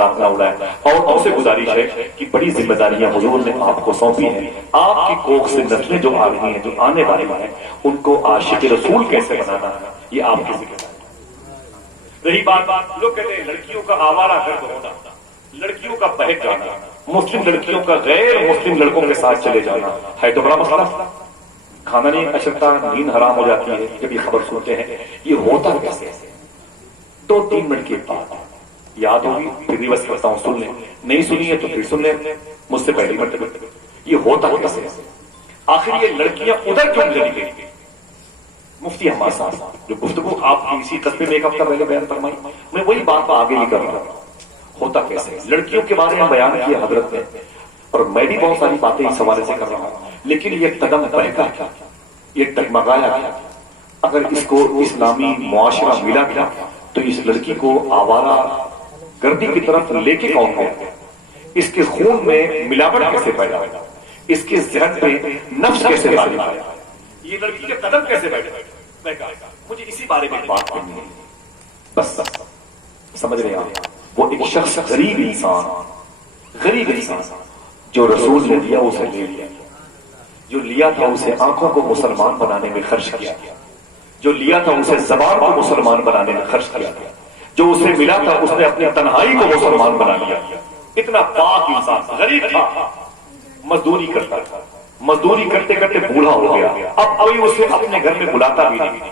मजाक ना उड़ाएं। औरतों से गुजारिश है कि बड़ी जिम्मेदारियां हुजूर ने आपको सौंपी हैं, आपकी कोख से नस्लें जो आ रही हैं, जो आने वाली हैं, उनको आशिक रसूल कैसे बनाना है, ये आपकी जिम्मेदारी। रही बात लोग कहते हैं लड़कियों का आवारा गर्द होना, लड़कियों का बहक जाना, मुस्लिम लड़कियों का गैर मुस्लिम लड़कों के साथ चले जाना है तो बड़ा मसला। खाना नहीं अशरता, नींद हराम हो जाती है जब ये खबर सुनते हैं। ये होता कैसे? 2-3 मिनट की बात याद होगी, फिर रिवर्स करता हूं, सुन लें, नहीं सुनी है तो फिर सुन लें मुझसे पहली मरतबा। ये होता कैसे? आखिर ये लड़कियां उधर क्यों चली गई? मुफ्ती हमारे साथ जो गुफ्तगू आप इसी कस्बे में एक हफ्ता पहले बयान फरमाई, मैं वही बात आगे ही कर रहा हूं। होता कैसे? लड़कियों के बारे में बयान किया हजरत ने, और मैं भी बहुत सारी बातें इस हवाले से कर रहा हूं, लेकिन ये कदम बहका क्या, ये टगमगाया क्या? अगर इसको इस्लामी मुआशरा मिला क्या तो इस लड़की को आवारा गर्दी की तरफ लेके कौन गया? इसके खून में मिलावट कैसे पैदा हुआ? इसके जहन पे नफ्स कैसे तालिब आया? ये लड़की के कदम कैसे बैठे? मुझे इसी बारे में बात करनी है। बस समझ रहे आप? वो एक शख्स गरीब इंसान जो रसूल ने दिया उसे ले लिया, जो लिया था उसे आंखों को मुसलमान बनाने में खर्च किया, जो लिया था उसे जबान को मुसलमान बनाने में खर्च किया, जो उसे मिला था उसने अपनी तन्हाई को मुसलमान बना लिया। इतना पाक इंसान, गरीब था, मजदूरी करता था, मजदूरी करते करते बूढ़ा हो गया, अब कोई उसे अपने घर में बुलाता भी नहीं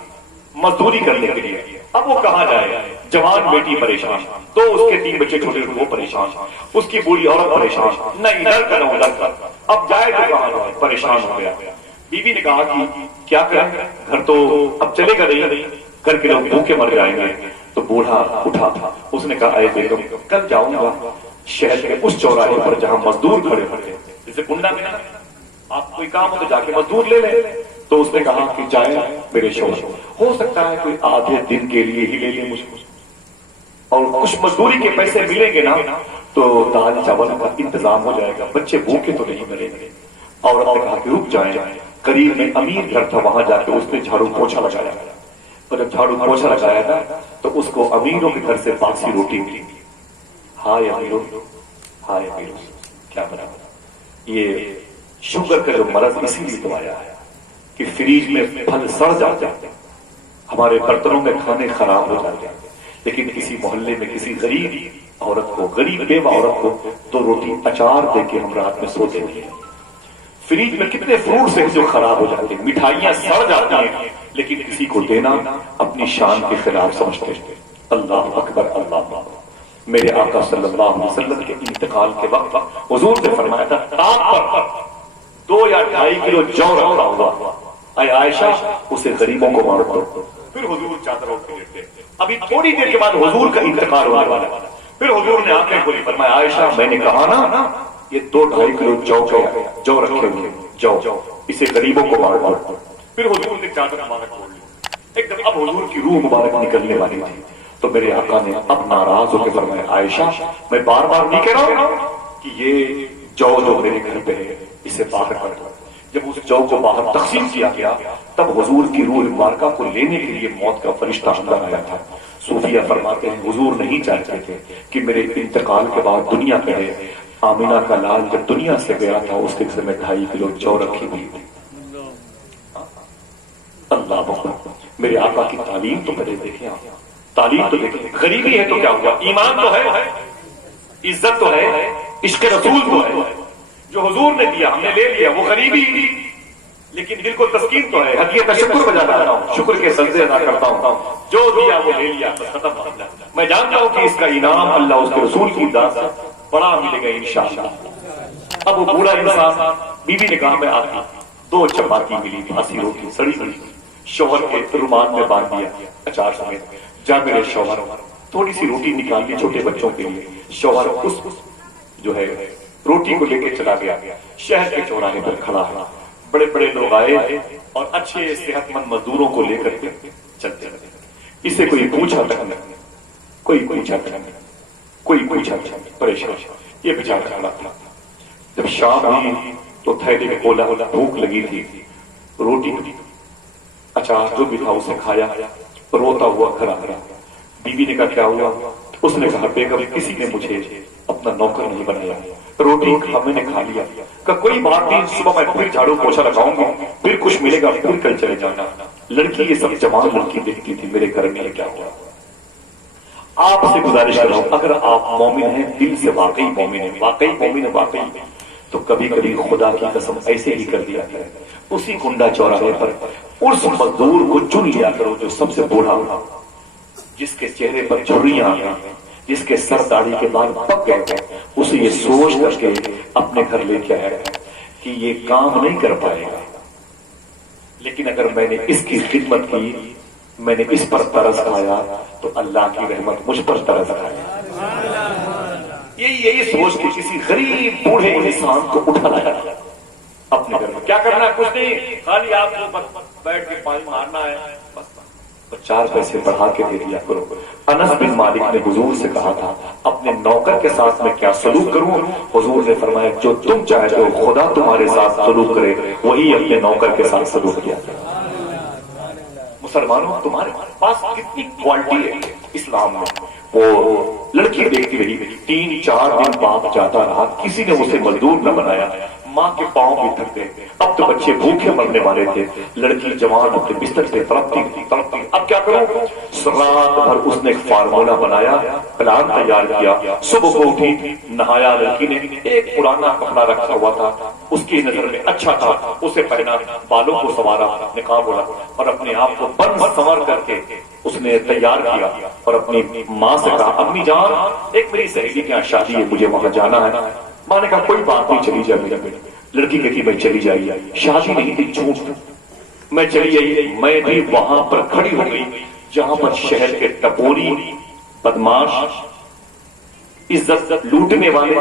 मजदूरी करने के लिए। अब वो कहां जाए? जवान बेटी परेशान, तो उसके 3 बच्चे छोटे, वो परेशान, उसकी बूढ़ी औरत परेशान, न इधर का न उधर का, अब जाए तो कहां जाए? परेशान हो गया। बीवी ने कहा कि क्या करें, घर तो अब चलेगा नहीं, घर के लोग भूखे मर जाएंगे। तो बूढ़ा उठा, उसने कहा अरे बेगम, कल जाऊंगा शहर के उस चौराहे पर जहां मजदूर खड़े होते, जैसे कुंडा में ना आप कोई काम हो तो जाके मजदूर ले ले। तो उसने कहा कि जाए मेरे शौहर, हो सकता है कोई आधे दिन के लिए ही ले ले मुझको, और कुछ मजदूरी के पैसे मिलेंगे ना तो दाल चावल का इंतजाम हो जाएगा, बच्चे भूखे तो नहीं मरेंगे। औरत ने कहा कि रुक जाए। करीब में अमीर घर था, वहां जाके उसने झाड़ू पोछा लगाया, और जब झाड़ू पोछा लगाया था तो उसको अमीरों के घर से बासी रोटी मिली। हाय अमीरों, हाय अमीरों, क्या बना? ये शुगर का जो मरज इसीलिए तो आया है कि फ्रीज में फल सड़ जाते हैं, हमारे बर्तनों में खाने खराब हो जाते हैं, लेकिन किसी मोहल्ले में किसी गरीब औरत को, गरीब बेवा औरत को 2 रोटी अचार दे के हम रात में सोते नहीं हैं। फ्रीज में कितने फ्रूट्स हैं जो खराब हो जाते हैं, मिठाइयां सड़ जाती हैं, लेकिन किसी को देना अपनी शान के खिलाफ समझते हैं। अल्लाह अकबर, अल्लाह अकबर। मेरे आका सल्लल्लाहु अलैहि वसल्लम के इंतकाल के वक्त हुजूर ने फरमाया था, ताक पर 2 या 2.5 किलो जौ रखा हुआ, अय आयशा उसे गरीबों को बांट दो। फिर हुजूर चादर ओढ़ के लेटे। अभी थोड़ी देर के बाद हुजूर का इंतकाल होने वाला, फिर हुजूर ने आंखें खोली, फरमाया आयशा मैंने कहा ना ये 2-2.5 किलो जौ रखे हुए, जौ इसे गरीबों को बांट दो। फिर हुजूर ने चादर मुबारक खोल ली एकदम। अब हुजूर की रूह मुबारक निकलने वाली थी, तो मेरे आका ने अब नाराज होकर फरमाया आयशा मैं बार बार नहीं कह रहा हूं कि ये जौ जो मेरे घर पे है इसे बाहर कर दो। जब उस जौ को बाहर तकसीम किया गया तब हुजूर की रूह मुबारका को लेने के लिए मौत का फरिश्ता अंदर आया था। सूफिया फरमाते हैं हुजूर नहीं चाहते थे कि मेरे इंतकाल के बाद दुनिया कहे आमिना का लाल जब दुनिया से गया था उसके समय 2.5 किलो जौ रखी हुई थी। अल्लाह अकबर। मेरे आका की तालीम तो पहले देखें आप, तालीम तो देखें। गरीबी है तो क्या हुआ, ईमान तो है, इज्जत तो है, इश्क रसूल तो है, जो हुजूर ने दिया हमने ले लिया, वो गरीबी थी लेकिन दिल को तस्कीन तो है। हकीकत शुक्र बजा रहा हूं, शुक्र के सजदे अदा करता हूं, जो दिया वो ले लिया, बस खत्म मामला। मैं जानता हूं कि इसका इनाम अल्लाह उसके रसूल की दाद से बड़ा मिलेगा इंशाअल्लाह। अब वो बूढ़ा इंसान, बीवी ने कहा मैं आती, 2 चपाती मिली, बासी रोटी सड़ी सड़ी, शौहर के रुमाल में बांध दिया अचार समेत। जा मेरे शौहर, थोड़ी सी रोटी निकाल ली छोटे बच्चों के लिए। शौहर उस जो है रोटी को लेकर चला गया। शहर के चौराहे पर खड़ा है, बड़े बड़े लोग आए और अच्छे सेहतमंद मजदूरों को लेकर के चलते रहे। इसे कोई पूछा तक नहीं, कोई पूछा तक नहीं, कोई पूछा तक नहीं, परेशान ये बेचारा खड़ा था। जब शाम हुई तो थैले में बोला भूख लगी थी, रोटी अचार जो भी था उसे खाया, रोता हुआ घर आ गया। बीवी ने कहा क्या हुआ? उसने कहा बेगम किसी ने मुझे अपना नौकर नहीं बनाया। रोटी मैंने खा लिया, का कोई बात नहीं, सुबह मैं फिर झाड़ू पोछा लगाऊंगी, फिर कुछ मिलेगा, फिर कल चले जाना। लड़की ये सब जवान लड़की देखती थी, मेरे घर में क्या हुआ। आपसे गुजारिश कर रहा हूं, अगर आप मोमिन हैं, दिल से वाकई मोमिन है, वाकई मोमिन है, वाकई, तो कभी कभी खुदा की कसम ऐसे ही कर दिया करें, उसी गुंडा चौराहे पर उस मजदूर को चुन लिया करो जो सबसे बूढ़ा हो, जिसके चेहरे पर झुर्रियां आ गई, जिसके सर दाढ़ी के बाल पक गए, उसे ये सोच करके अपने घर लेके आया कि ये काम नहीं कर पाएगा, लेकिन अगर मैंने इसकी खिदमत की, मैंने इस पर तरस खाया, तो अल्लाह की रहमत मुझ पर तरस खाया। यही सोच के किसी गरीब बूढ़े इंसान को उठा लाया अपने घर में। क्या करना है? कुछ नहीं, खाली आपको बैठ के पानी मारना है, बस 4 पैसे बढ़ा के दे दिया करो। अनस बिन मालिक ने हुजूर से कहा था, अपने नौकर के साथ मैं क्या सलूक करूं? हुजूर ने फरमाया, जो तुम चाहते हो खुदा तुम्हारे साथ सलूक करे, वही अपने नौकर के साथ सलूक किया। मुसलमानों, तुम्हारे पास कितनी क्वालिटी है इस्लाम में। वो लड़की देखती रही, 3-4 दिन बाप जाता रहा, किसी ने उसे मजदूर न बनाया, माँ के पांव भी थक गए, अब तो बच्चे भूखे मरने वाले थे, लड़की जवान अपने बिस्तर से तड़पती। अब क्या करूं? रात भर उसने एक फार्मूला बनाया, प्लान तैयार किया। सुबह को उठी, नहाया, लड़की ने एक पुराना कपड़ा रखा हुआ था, उसकी नजर में अच्छा था, उसे पहना, बालों को संवारा, निकाब ओढ़ा और अपने आप को बंद संवार करके उसने तैयार किया और अपनी माँ से कहा, अम्मी जान, एक मेरी सहेली के यहाँ शादी है, मुझे वहां जाना है। माँ ने कहा, कोई बात नहीं, चली जाए मेरी बेटी। लड़की कहती, मैं चली जाइए, शादी नहीं थी, झूठ, मैं चली आई। मैं भी वहां पर खड़ी हो गई जहां पर शहर के टपोरी, बदमाश, इज्जत लूटने वाले,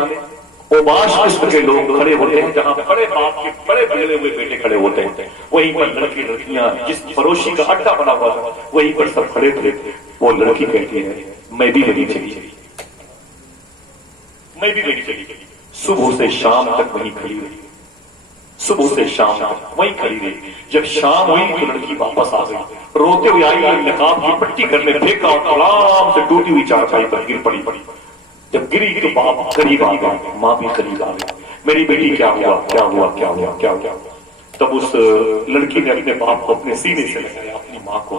ओबाश किस्म के लोग खड़े होते हैं, जहां बड़े बाप के बड़े बिगड़े हुए बेटे खड़े होते हैं, वहीं पर लड़के लड़कियां, जिस फरोशी का अड्डा बना हुआ था, वहीं पर सब खड़े थे। वो लड़की कहती है, मैं भी वहीं चली गई, मैं भी वहीं चली गई। सुबह से शाम तक वहीं खड़ी रही, सुबह से शाम तक वहीं खड़ी रही। जब शाम हुई तो लड़की वापस आ गई, रोते हुए आई, नकाब की पट्टी घर में फेंका और आराम से टूटी हुई चारपाई पर गिर पड़ी। जब गिरी तो बाप करीब आ गया, माँ भी करीब आ गई, मेरी बेटी क्या हुआ, क्या हुआ, क्या हुआ, क्या हुआ। तब उस लड़की ने अपने बाप को अपने सीने से लगाया, अपनी माँ को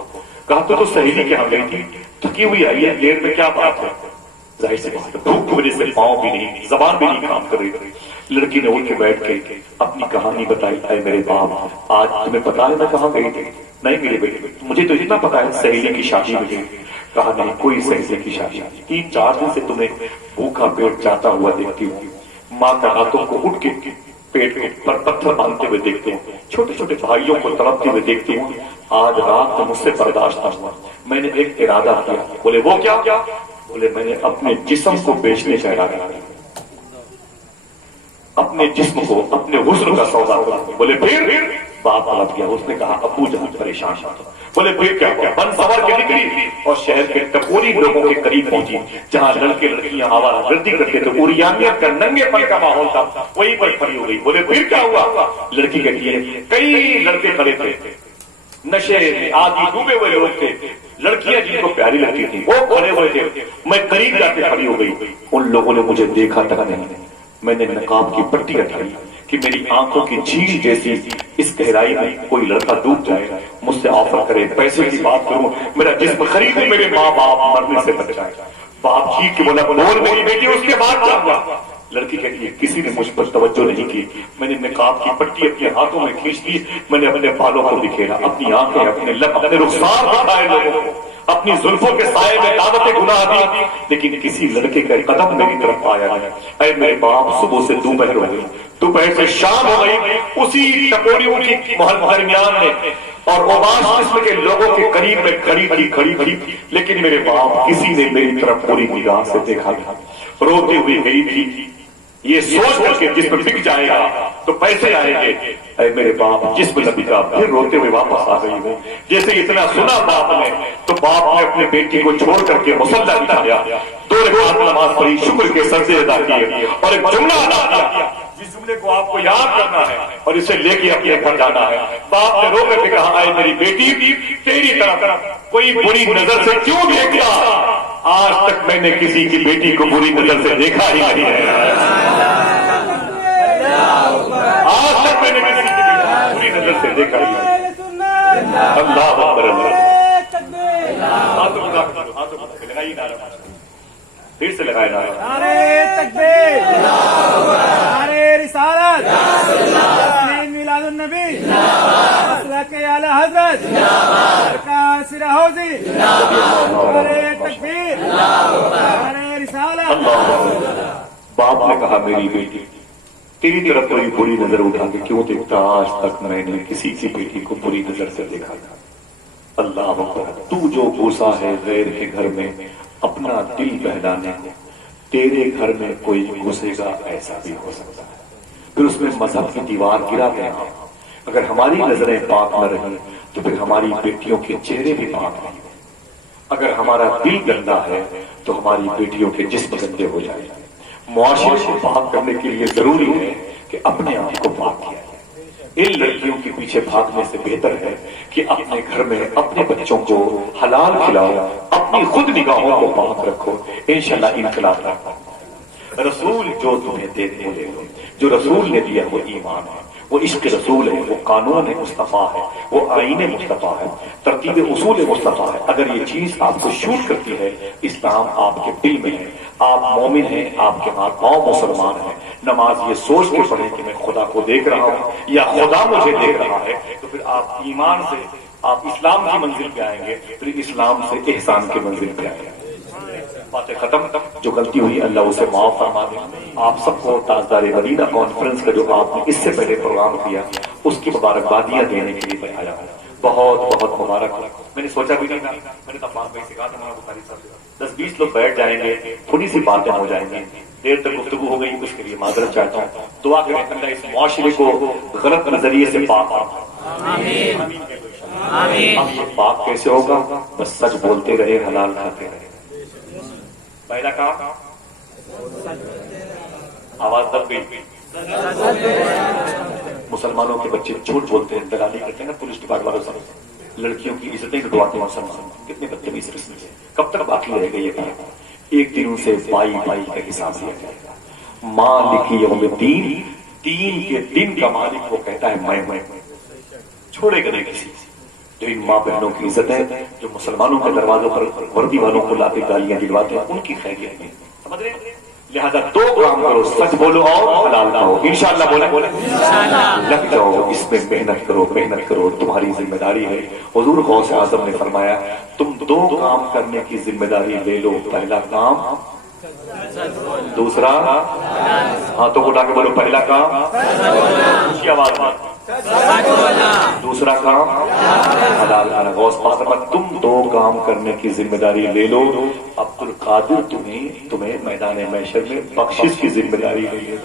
कहा, तो सहेली के यहाँ गई थी, थकी हुई आई है, देर में क्या बात है? जाहिर सी बात है, भूख की वजह से पाँव भी नहीं, जबान भी नहीं काम कर रही। लड़की ने उठ के बैठ के अपनी कहानी बताई, अरे मेरे बाप, आज तुम्हें पता है मैं कहाँ गई थी? नहीं मेरे बेटे, मुझे तो इतना पता है, सहेली की शादी में गई। कहा, नहीं, कोई सहेली की शादी, 3-4 दिन से तुम्हें भूखा पेट जाता हुआ देखती हूँ, माँ का हाथों को उठ के पेट पर पत्थर बांधते हुए देखती हूँ, छोटे छोटे भाइयों को तड़पते हुए देखती हूँ, आज रात तो मुझसे बर्दाश्त न हुआ, मैंने एक इरादा किया। बोले, वो क्या? बोले, मैंने अपने जिस्म को बेचने का इरादा किया, अपने जिस्म को, अपने हुस्न का सौदा करा। बोले, फिर? बाप पलट गया, उसने कहा, अब्बू जहां परेशान था। बोले, फिर क्या हुआ? बन सवार के निकली और शहर के टपोरी लोगों के करीब पहुंची, जहां लड़के लड़कियां आवारागर्दी करते थे, उरियानियत का नंगेपन का माहौल था, वहीं पर खड़ी हो गई। बोले, फिर क्या हुआ? लड़की कहती है, कई लड़के खड़े थे, नशे में आदि डूबे हुए लोग थे, लड़कियां जिनको प्यारी लगती थी वो खड़े हुए थे, मैं करीब जाके खड़ी हो गई, उन लोगों ने मुझे देखा तक नहीं, मैंने नकाब की पट्टी हटाई कि मेरी आंखों की झील जैसी इस गहराई में कोई लड़का डूब जाए, मुझसे ऑफर करे, पैसे की बात करूं, मेरा जिस्म खरीदे, मेरे माँ बाप मरने से बच जाए। बाप जी की बोला, बोल मेरी बेटी, उसके बाद क्या हुआ? लड़की कहती है, किसी ने मुझ पर तवज्जो नहीं की, मैंने नकाब की पट्टी अपने हाथों में खींच ली, मैंने अपने बालों को बिखेरा, अपनी आंखें, अपने लब, अपने रुखसार दिखाए लोगों को, अपनी जुल्फों के साए में दावतें गुनाह दी, लेकिन किसी लड़के का कदम मेरी तरफ आया नहीं। अरे मेरे बाप, सुबह से दोपहर हो गई, दोपहर से शाम हो गई, उसी टपोरियों की महल दरमियान में और ओबाश किस्म के लोगों के करीब में खड़ी थी, लेकिन मेरे बाप, किसी ने मेरी तरफ पूरी निगाह से देखा नहीं। रोते हुए गई थी, ये सोच करके जिसमें बिक जाएगा तो पैसे आएंगे। अरे मेरे बाप, जिसमें न बिका, फिर रोते हुए वापस आ गई हूँ। जैसे इतना सुना बाप ने, तो बाप ने अपने बेटी को छोड़ करके मुसल्ला बिठाया, 2 रकात नमाज पढ़ी, शुक्र के सजदे अदा किए और एक जुमला अदा किया, जिस जुमले को आपको याद करना है और इसे लेके अपने घर जाना है। बाप ने रो करके कहा, आए मेरी बेटी, तेरी तरफ कोई बुरी नजर से क्यों देखता? آج تک میں نے کسی کی بیٹی کو بری نظر سے دیکھا ہی نہیں ہے. آج تک میں نے کسی کی بیٹی کو بری نظر سے دیکھا ہی نہیں. اللہ اکبر اللہ. ہاتھوں کو لگائی نعرہ, پھر سے لگائے نعرہ. نعرے تکبیر, نعرے رسالت, تسلیم میلاد النبی, مسلک اعلی حضرت, سرکار سرہ حوضی, نعرے تکبیر, نعرے رسالت. باپ نے کہا میری بیٹی تیری طرف کوئی بری نظر اٹھا کے کیوں دیکھتا, آج تک میں نے کسی کی بیٹی کو بری نظر سے دیکھا تھا. اللہ اکبر. تو جو گھسا ہے غیر کے گھر میں اپنا دل بہلانے کو, تیرے گھر میں کوئی گھسے گا ایسا بھی ہو سکتا ہے. پھر اس میں مذہب کی دیوار گرا گیا. اگر ہماری نظریں پاک نہ رہیں تو پھر ہماری بیٹیوں کے چہرے بھی پاک نہیں. اگر ہمارا دل گندا ہے تو ہماری بیٹیوں کے جسم گندے ہو جائیں. معاشرے کو پاک کرنے کے لیے ضروری ہے کہ اپنے آپ کو پاک کیا جائے. ان لڑکیوں کے پیچھے بھاگنے سے بہتر ہے کہ اپنے گھر میں اپنے بچوں کو حلال کھلاؤ, اپنی خود نگاہوں کو پاک رکھو, انشاءاللہ انقلاب رکھو. رسول جو تمہیں دے بولے, جو رسول نے دیا وہ ایمان ہے, وہ عشق رسول ہے, وہ قانون مصطفیٰ ہے, وہ آئین مصطفیٰ ہے, ترتیب اصول مصطفیٰ ہے. اگر یہ چیز آپ کو شوٹ کرتی ہے, اسلام آپ کے دل میں ہے, آپ مومن ہیں, آپ کے ہاتھ پاؤں مسلمان ہیں, نماز یہ سوچ کے پڑھیں کہ میں خدا کو دیکھ رہا ہوں یا خدا مجھے دیکھ رہا ہے, تو پھر آپ ایمان سے آپ اسلام کی منزل پہ آئیں گے, پھر اسلام سے احسان کی منزل پہ آئیں گے. باتیں ختم. جو غلطی ہوئی اللہ اسے معاف فرما دے. آپ سب کو تاجدار مدینہ کانفرنس کا جو آپ نے اس سے پہلے پروگرام کیا اس کی مبارکبادیاں دینے کے لیے بتایا ہوں. بہت بہت مبارک. میں نے سوچا بھی نہیں تھا, میں نے عباس بھائی سے کہا تھا مولانا بخاری صاحب 10-20 لوگ بیٹھ جائیں گے, تھوڑی سی باتیں ہو جائیں گی, دیر تک گفتگو ہو گئی, اس کے لیے معذرت چاہتا ہوں. دعا کریں اللہ اس معاشرے کو غلط نظریے سے پاک آمین. اب یہ پاک کیسے ہوگا؟ بس سچ بولتے رہے, حلال کھاتے رہے. پہلا کام آواز دب گئی. مسلمانوں کے بچے جھوٹ بولتے ہیں, دلالی کرتے ہیں نا پولیس ڈپارٹمنٹ والوں سے, لڑکیوں کی عزتیں کٹواتے ہیں مسلمان. کتنے بدتمیز رسم ہے. کب تک باقی رہے گا یہ کام؟ ایک دن ان سے بائی کا حساب لیا جائے گا. مالک یوم الدین, دین کے دن کا مالک وہ کہتا ہے میں چھوڑے گا نہیں کسی. جو ان ماں بہنوں کی عزت ہے, جو مسلمانوں کے دروازوں پر وردی والوں کو لاتے گالیاں دلواتے ہیں, ان کی خیریت نہیں. سمجھ رہے ہیں؟ لہذا دو کام کرو, سچ بولو اور حلال کھاؤ. انشاءاللہ بولے لگ جاؤ اس میں, محنت کرو, تمہاری ذمہ داری ہے. حضور غوث اعظم نے فرمایا تم دو کام کرنے کی ذمہ داری لے لو. پہلا کام, دوسرا ہاتھوں کو اٹھا کے بولو پہلا کام, اونچی آواز میں, دوسرا کام حلال کھانا. غوث پاک فرماتے تم دو کام کرنے کی ذمہ داری لے لو, عبد القادر تمہیں میدان محشر میں بخشش کی ذمہ داری لے لے.